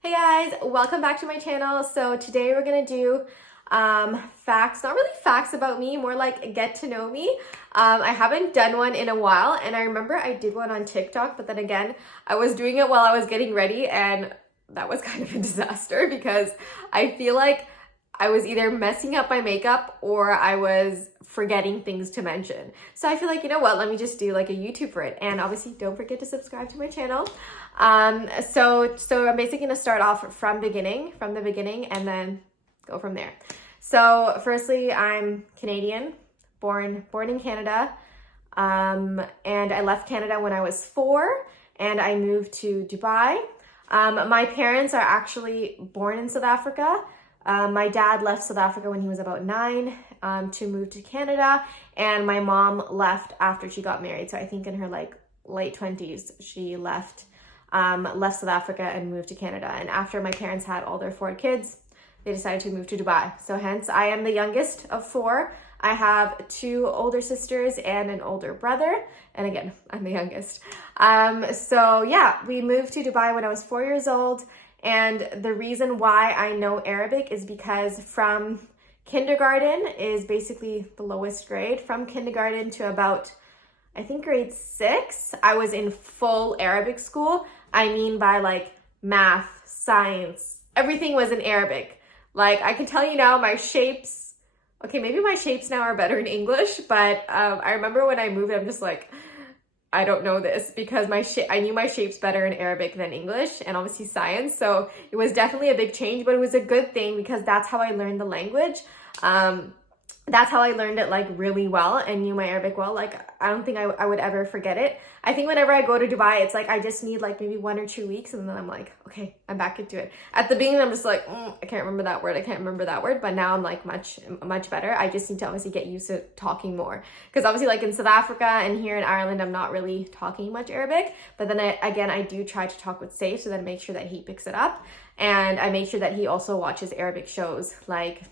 Hey guys, welcome back to my channel. So today we're gonna do facts, not really facts about me, more like get to know me. I haven't done one in a while, and I remember I did one on TikTok, but then again, I was doing it while I was getting ready, and that was kind of a disaster because I feel like I was either messing up my makeup or I was forgetting things to mention. So I feel like, you know what, let me just do like a YouTube for it. And obviously don't forget to subscribe to my channel. So I'm basically gonna start off from the beginning and then go from there. So firstly, I'm Canadian, born in Canada. And I left Canada when I was 4 and I moved to Dubai. My parents are actually born in South Africa. My dad left South Africa when he was about 9 to move to Canada, and my mom left after she got married. So I think in her like late 20s, she left South Africa and moved to Canada. And after my parents had all their 4 kids, they decided to move to Dubai. So hence, I am the youngest of 4. I have 2 older sisters and an older brother. And again, I'm the youngest. So yeah, we moved to Dubai when I was 4 years old. And the reason why I know Arabic is because from kindergarten is basically the lowest grade. From kindergarten to about, I think grade 6, I was in full Arabic school. I mean by like math, science, everything was in Arabic. Like I can tell you now my shapes, okay, maybe my shapes now are better in English, but I remember when I moved, I'm just like, I don't know this because I knew my shapes better in Arabic than English and obviously science. So it was definitely a big change, but it was a good thing because that's how I learned the language. That's how I learned it like really well and knew my Arabic well. Like, I don't think I would ever forget it. I think whenever I go to Dubai, it's like, I just need like maybe 1 or 2 weeks. And then I'm like, okay, I'm back into it. At the beginning, I'm just like, I can't remember that word. I can't remember that word. But now I'm like much better. I just need to obviously get used to talking more. Because obviously like in South Africa and here in Ireland, I'm not really talking much Arabic. But then I do try to talk with Safe so that I make sure that he picks it up. And I make sure that he also watches Arabic shows like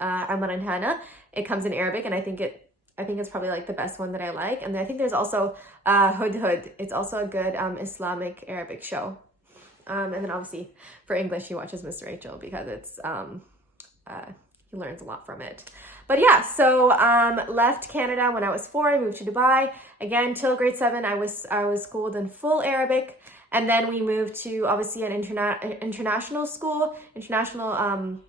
Amar and Hannah. It comes in Arabic, and I think it's probably like the best one that I like. And then I think there's also Hudhud. It's also a good Islamic Arabic show. And then obviously for English, he watches Miss Rachel because it's he learns a lot from it. But yeah, so left Canada when I was 4. I moved to Dubai again till grade 7. I was schooled in full Arabic, and then we moved to obviously an international school, international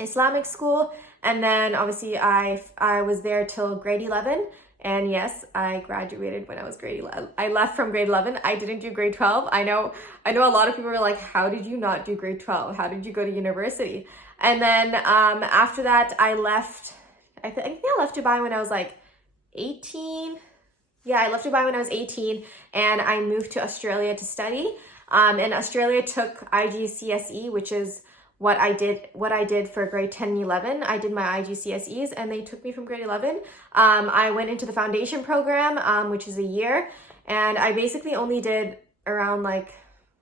Islamic school. And then obviously I was there till grade 11. And yes, I graduated when I was grade 11. I left from grade 11. I didn't do grade 12. I know a lot of people were like, how did you not do grade 12? How did you go to university? And then after that, I left, I think I left Dubai when I was like 18. Yeah, I left Dubai when I was 18 and I moved to Australia to study. And Australia took IGCSE, which is what I did for grade 10 and 11. I did my IGCSEs and they took me from grade 11. I went into the foundation program, which is a year. And I basically only did around like,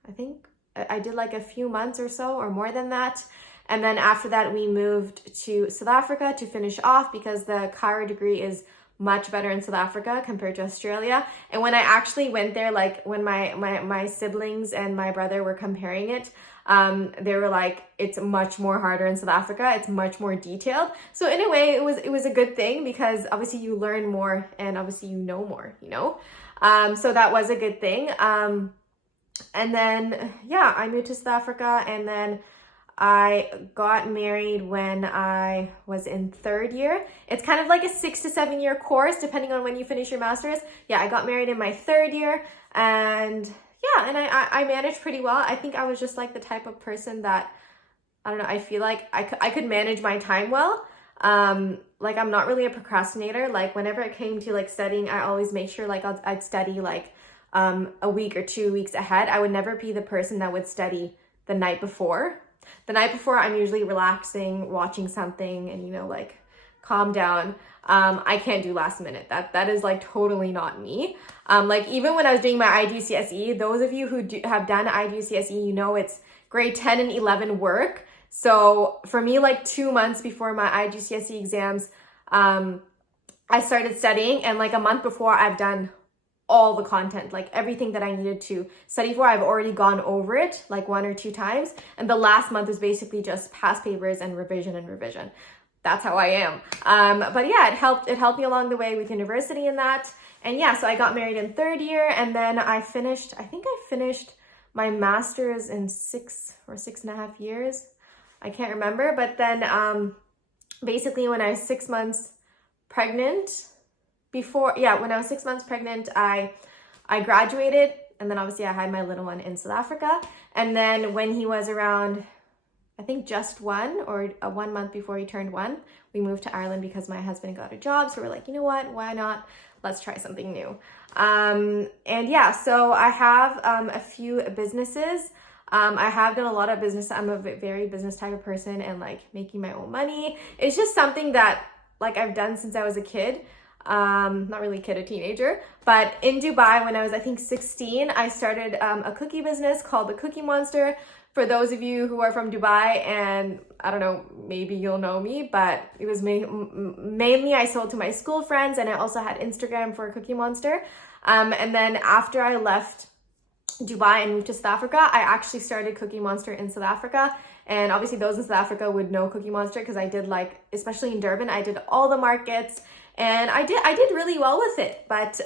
I think I did like a few months or so or more than that. And then after that, we moved to South Africa to finish off because the Cairo degree is much better in South Africa compared to Australia. And when I actually went there, like when my siblings and my brother were comparing it, they were like, it's much more harder in South Africa. It's much more detailed. So in a way, it was a good thing because obviously you learn more and obviously you know more, you know? So that was a good thing. And then, yeah, I moved to South Africa and then I got married when I was in 3rd year. It's kind of like a 6 to 7 year course, depending on when you finish your master's. Yeah, I got married in my 3rd year and yeah, and I managed pretty well. I think I was just like the type of person that, I don't know, I feel like I could manage my time well. Like I'm not really a procrastinator. Like whenever it came to like studying, I always make sure like I'd study like a week or 2 weeks ahead. I would never be the person that would study the night before. The night before, I'm usually relaxing, watching something, and, you know, like, calm down. I can't do last minute. That is, like, totally not me. Like, even when I was doing my IGCSE, those of you who have done IGCSE, you know it's grade 10 and 11 work. So, for me, like, 2 months before my IGCSE exams, I started studying, and, like, a month before, I've done all the content, like everything that I needed to study for. I've already gone over it like 1 or 2 times. And the last month is basically just past papers and revision and revision. That's how I am. But yeah, it helped me along the way with university and that. And yeah, so I got married in 3rd year, and then I finished my master's in 6 or 6.5 years. I can't remember. But then basically when I was 6 months pregnant, when I was 6 months pregnant, I graduated, and then obviously I had my little one in South Africa. And then when he was around, I think just 1 or 1 month before he turned 1, we moved to Ireland because my husband got a job. So we're like, you know what, why not? Let's try something new. And yeah, so I have a few businesses. I have done a lot of business. I'm a very business type of person, and like making my own money. It's just something that like I've done since I was a kid. Not really a kid, a teenager. But in Dubai, when I was, I think 16, I started a cookie business called the Cookie Monster. For those of you who are from Dubai, and I don't know, maybe you'll know me, but it was mainly I sold to my school friends, and I also had Instagram for Cookie Monster. And then after I left Dubai and moved to South Africa, I actually started Cookie Monster in South Africa. And obviously those in South Africa would know Cookie Monster because I did, like, especially in Durban, I did all the markets, and I did really well with it, but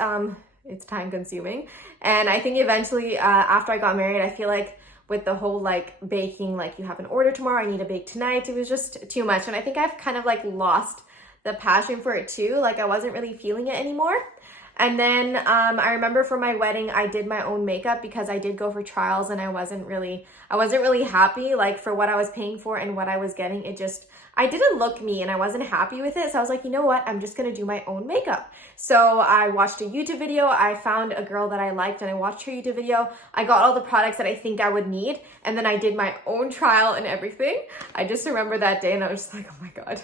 it's time consuming. And I think eventually after I got married, I feel like with the whole like baking, like you have an order tomorrow, I need to bake tonight, it was just too much. And I think I've kind of like lost the passion for it too. Like I wasn't really feeling it anymore. And then I remember for my wedding, I did my own makeup because I did go for trials, and I wasn't really happy like for what I was paying for and what I was getting. I didn't look me, and I wasn't happy with it. So I was like, you know what? I'm just going to do my own makeup. So I watched a YouTube video. I found a girl that I liked, and I watched her YouTube video. I got all the products that I think I would need. And then I did my own trial and everything. I just remember that day, and I was just like, oh my God.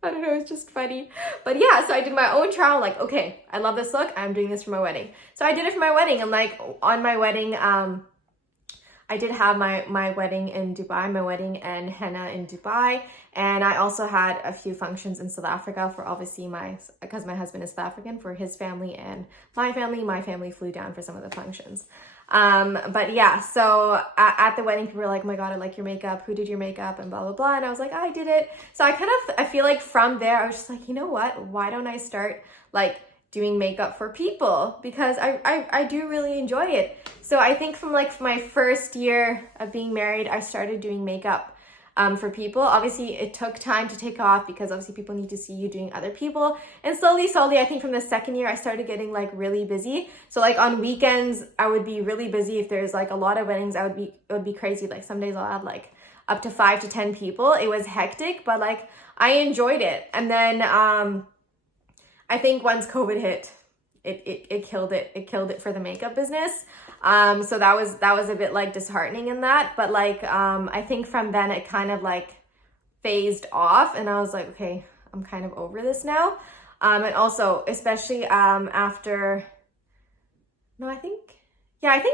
I don't know, it's just funny. But yeah, so I did my own trial, like, okay, I love this look, I'm doing this for my wedding. So I did it for my wedding, and like on my wedding, I did have my wedding in Dubai, my wedding and henna in Dubai. And I also had a few functions in South Africa for obviously because my husband is South African, for his family and my family. My family flew down for some of the functions. But yeah, so at the wedding, people were like, oh my God, I like your makeup. Who did your makeup? And blah, blah, blah. And I was like, I did it. So I feel like from there, I was just like, you know what? Why don't I start like doing makeup for people? Because I do really enjoy it. So I think from like my first year of being married, I started doing makeup for people. Obviously it took time to take off because obviously people need to see you doing other people. And slowly, I think from the second year, I started getting like really busy. So like on weekends, I would be really busy. If there's like a lot of weddings, it would be crazy. Like some days I'll have like up to 5 to 10 people. It was hectic, but like I enjoyed it. And then I think once COVID hit, it killed it. It killed it for the makeup business. So that was a bit like disheartening in that, but like I think from then it kind of like phased off, and I was like, okay, I'm kind of over this now. And also especially after, no, I think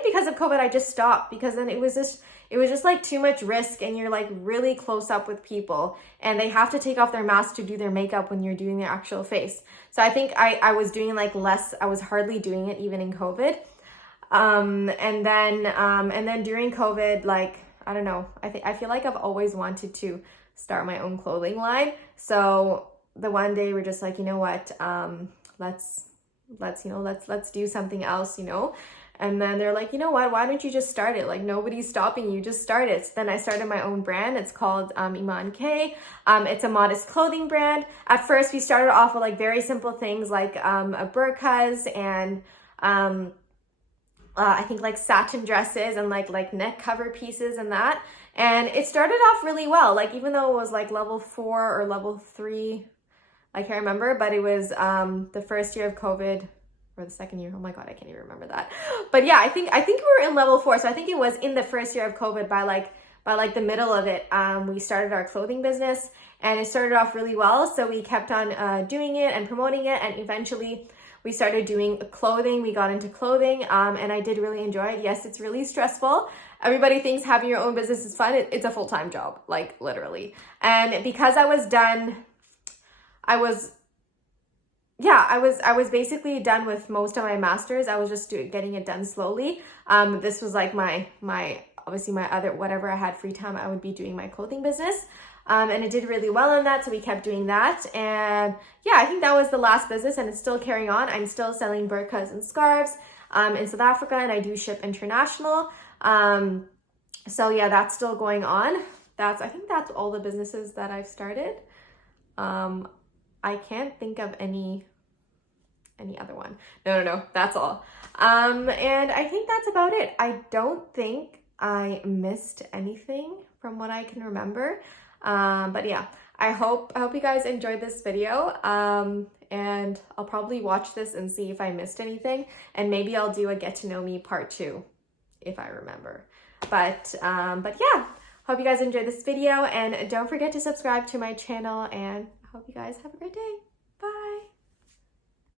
because of COVID I just stopped, because then it was just like too much risk, and you're like really close up with people, and they have to take off their mask to do their makeup when you're doing their actual face. So I think I was doing like less. I was hardly doing it even in COVID. And then during COVID, like, I don't know, I feel like I've always wanted to start my own clothing line. So the one day we're just like, you know what, let's do something else, you know? And then they're like, you know what, why don't you just start it? Like nobody's stopping you, just start it. So then I started my own brand. It's called Iman K. It's a modest clothing brand. At first we started off with like very simple things like burqas and I think like satin dresses and like neck cover pieces and that. And it started off really well. Like even though it was like level 4 or level 3, I can't remember, but it was the first year of COVID or the second year. Oh my God, I can't even remember that. But yeah, I think we were in level 4. So I think it was in the first year of COVID by the middle of it, we started our clothing business, and it started off really well. So we kept on doing it and promoting it, and eventually we started doing clothing. We got into clothing, and I did really enjoy it. Yes, it's really stressful. Everybody thinks having your own business is fun. It's a full-time job, like literally. And because I was done, yeah, I was basically done with most of my masters. I was just getting it done slowly. This was like my obviously my other, whatever I had free time, I would be doing my clothing business. And it did really well on that, so we kept doing that. And yeah, I think that was the last business, and it's still carrying on. I'm still selling burqas and scarves in South Africa, and I do ship international. So yeah, that's still going on. I think that's all the businesses that I've started. I can't think of any other one. No, that's all. And I think that's about it. I don't think I missed anything from what I can remember. But yeah, I hope you guys enjoyed this video. And I'll probably watch this and see if I missed anything, and maybe I'll do a get to know me part 2 if I remember. But yeah, hope you guys enjoyed this video, and don't forget to subscribe to my channel, and I hope you guys have a great day.